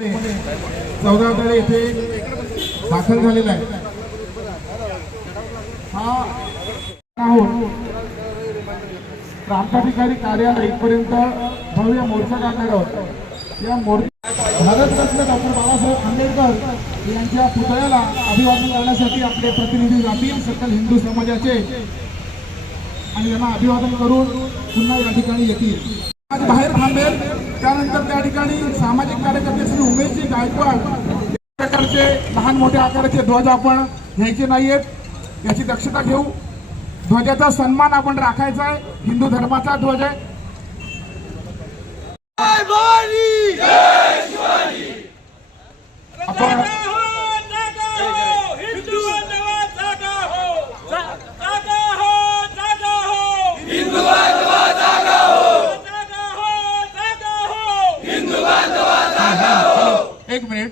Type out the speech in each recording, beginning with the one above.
चौदा तळे येथे दाखल झालेला आहे. हा आहोत. प्रांताधिकारी कार्यालय इथपर्यंत भव्य मोर्चा काढणार आहोत. या मोर्चा भारतरत्न डॉक्टर बाबासाहेब आंबेडकर यांच्या पुतळ्याला अभिवादन करण्यासाठी आपले प्रतिनिधी जातील सकल हिंदू समाजाचे आणि यांना अभिवादन करून पुन्हा या ठिकाणी येतील. बाहेर थांबेल. त्यानंतर त्या ठिकाणी सामाजिक कार्यकर्ते श्री उमेशजी गायकवाड प्रकारचे लहान मोठ्या आकाराचे ध्वज आपण घ्यायचे नाही आहेत याची दक्षता घेऊ. ध्वजाचा सन्मान आपण राखायचा आहे. हिंदू धर्माचा ध्वज आहे आपण हिंदू जागा हो जागा हो जागा हो हिंदू जागा हो जागा हो एक मिनिट.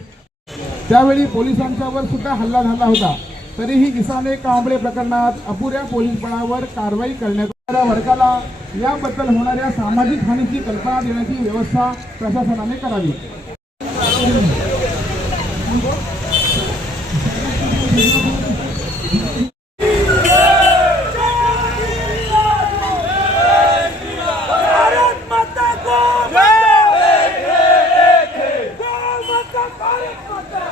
त्यावेळी पोलिसांच्यावर सुद्धा हल्ला झाला होता. तरीही किसाने कांबळे प्रकरणात अपुऱ्या पोलीस बळावर कारवाई करण्यात वर्गाला याबद्दल होणाऱ्या सामाजिक हानीची कल्पना देण्याची व्यवस्था प्रशासनाने करावी. भारत माता